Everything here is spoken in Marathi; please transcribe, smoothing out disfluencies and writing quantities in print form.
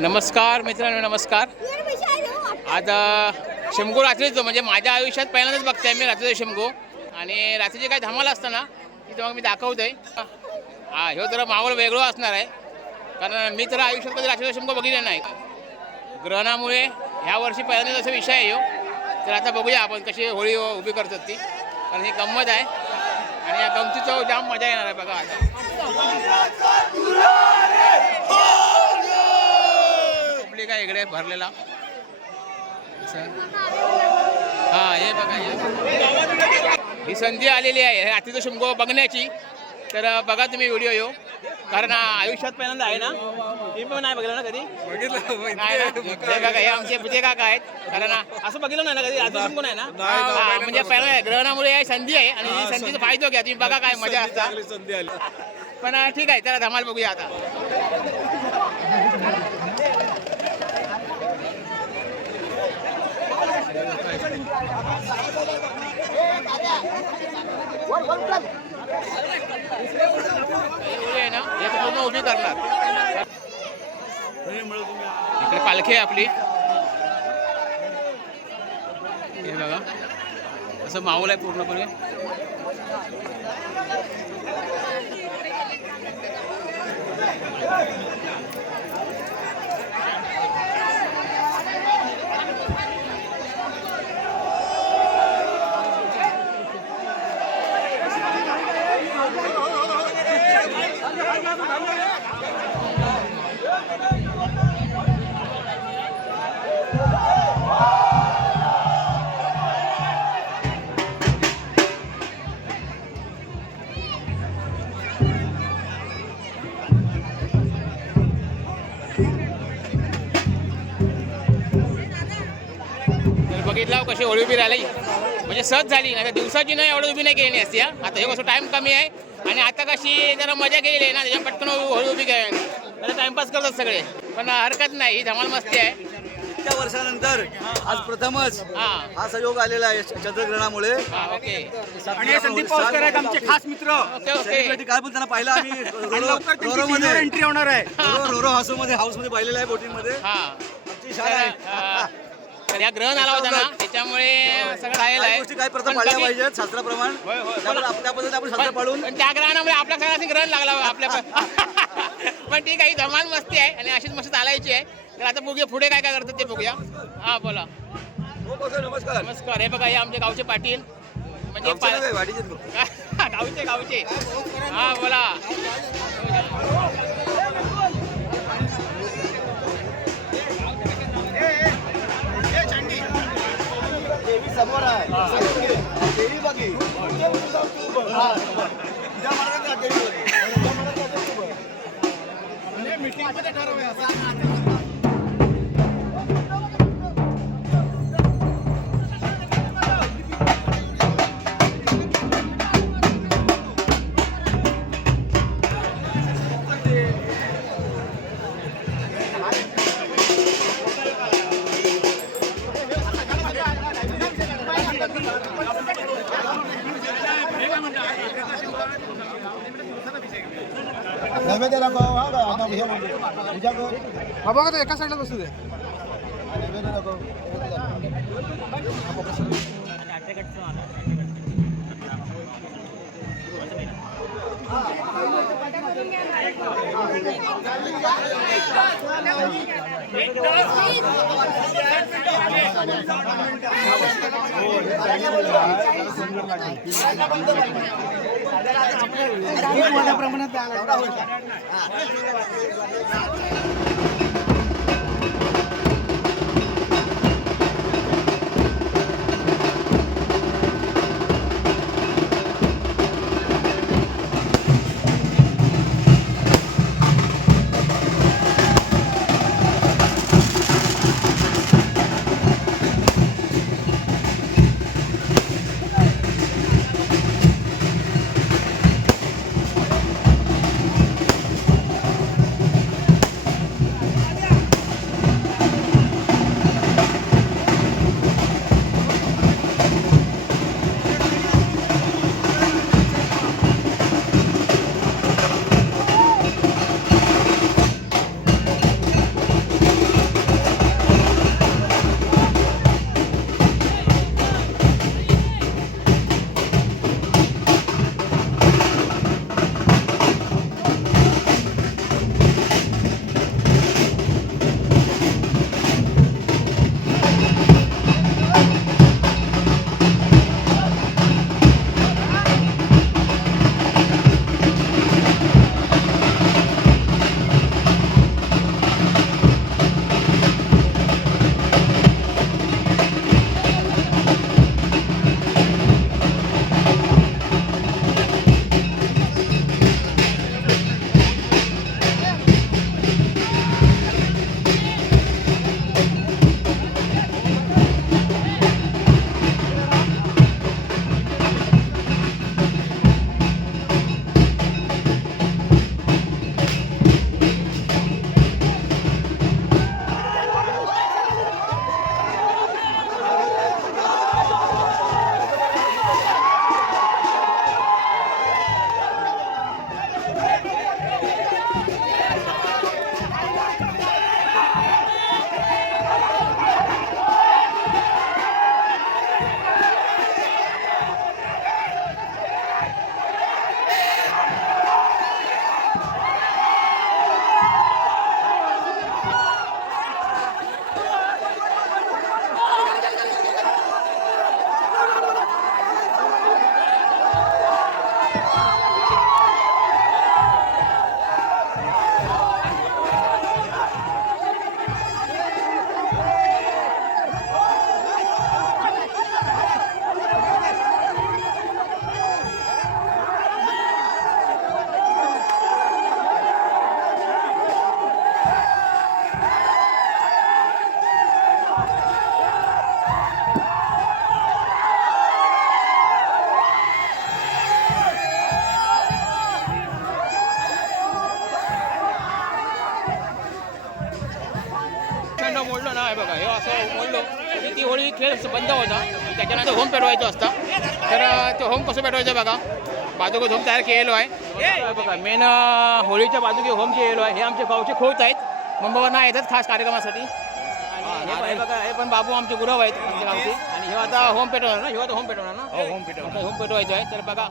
नमस्कार मित्रांनो, नमस्कार. आज शिमगो रात्रीचं म्हणजे माझ्या आयुष्यात पहिल्यांदाच बघते मी रात्रीचं शिमगो. आणि रात्रीची काय धमाल असताना तिथं मग मी दाखवतोय. हा, ह्यो जरा माहोल वेगळं असणार आहे, कारण मी तर आयुष्यात कधी रात्रीचं शिमगो बघितलं नाही. ग्रहणामुळे ह्या वर्षी पहिल्यांदाच असा विषय आहे ह्यो. तर आता बघूया आपण कशी होळी उभी करतात ती, कारण ही गंमत आहे आणि या गमतीचं जाम मजा येणार आहे. बघा आता काय इकडे भरलेला. हा, हे बघा, ही संधी आलेली आहे रात्रीचं शिमगो बघण्याची. तर बघा तुम्ही व्हिडिओ येऊ, कारण आयुष्यात पहिल्यांदा आहे ना. तुम्ही पण नाही बघितलं ना कधी? नाही ना. हे बघा, हे आमचे बुजे काका आहेत. कारण असं बघितलं नाही ना कधी रात्रीचं शिमगो नाही ना. म्हणजे पहिला ग्रहणामुळे ही संधी आहे आणि ही संधीचा फायदा घ्या तुम्ही. बघा काय मजा असतात. पण ठीक आहे, चला धमाल बघूया आता. ना हे पूर्ण उभी करणार. इकडे पालखी आहे आपली. हे बघा, असं माहोल आहे पूर्णपणे. बघितलं कशी होळी उभी राहिली, म्हणजे सहज झाली. आता दिवसाची नाही एवढं उभी नाही केली असती. आता हे कसं टाइम कमी आहे आणि आता कशी जरा मजा केलेली आहे ना, त्याच्या पटकन होळी उभी केली. आता टाइमपास करतात सगळे, पण हरकत नाही, ही धमाल मस्ती आहे. इतक्या वर्षानंतर आज प्रथमच हा संयोग आलेला आहे चंद्रग्रहणामुळे. ओके. आणि संदीप पावसकर आहेत आमचे खास मित्र. ओके. काय पण त्यांना पाहिलं आम्ही रोरो मध्ये एंट्री होणार आहे. रोरो हाऊस मध्ये पाहिलेलं आहे, बोटिंग मध्ये. आमची शाळा आहे. तर या ग्रहण आला होता ना, त्याच्यामुळे सगळं राहिलं आहे. गोष्टी काय प्रथम पाळल्या पाहिजेत शास्त्राप्रमाणे. त्या पद्धतीने आपण शास्त्र पाळून. पण त्या ग्रहणामुळे आपल्या सगळ्यांनी ग्रहण लागला आपल्या. पण ठीक आहे, धमाल मस्ती आहे आणि अशीच मस्त चालायची आहे. तर आता बघूया पुढे काय काय करतात ते बघूया. हा, बोला. नमस्कार. नमस्कार. हे बघा, हे आमचे गावचे पाटील, म्हणजे गावचे. हा, बोला. समोर आहे देवी बघी. मीटिंग मध्ये ठरवूया. बाबा का एका साईडला बसू दे. मोठ्या प्रमाणात होळीनं मोडलं ना, हे बघा हे असं मोडलं की ती होळी खेळ बंद होता. त्याच्यानंतर होम पेटवायचं असतं. तर ते होम कसं पेटवायचं बघा, बाजूक होम तयार केलेलो आहे. हे बघा मेन होळीच्या बाजूके होम केलेलो आहे. हे आमचे गावचे खोत आहेत, मुंबईवरनं येतात खास कार्यक्रमासाठी. आणि हे बघा हे पण बाबू आमचे गुरव आहेत आमच्या गावचे. आणि हे आता होम पेटवणार ना, हे आता होम पेटवणार ना, होम पेटवायचं आहे. तर बघा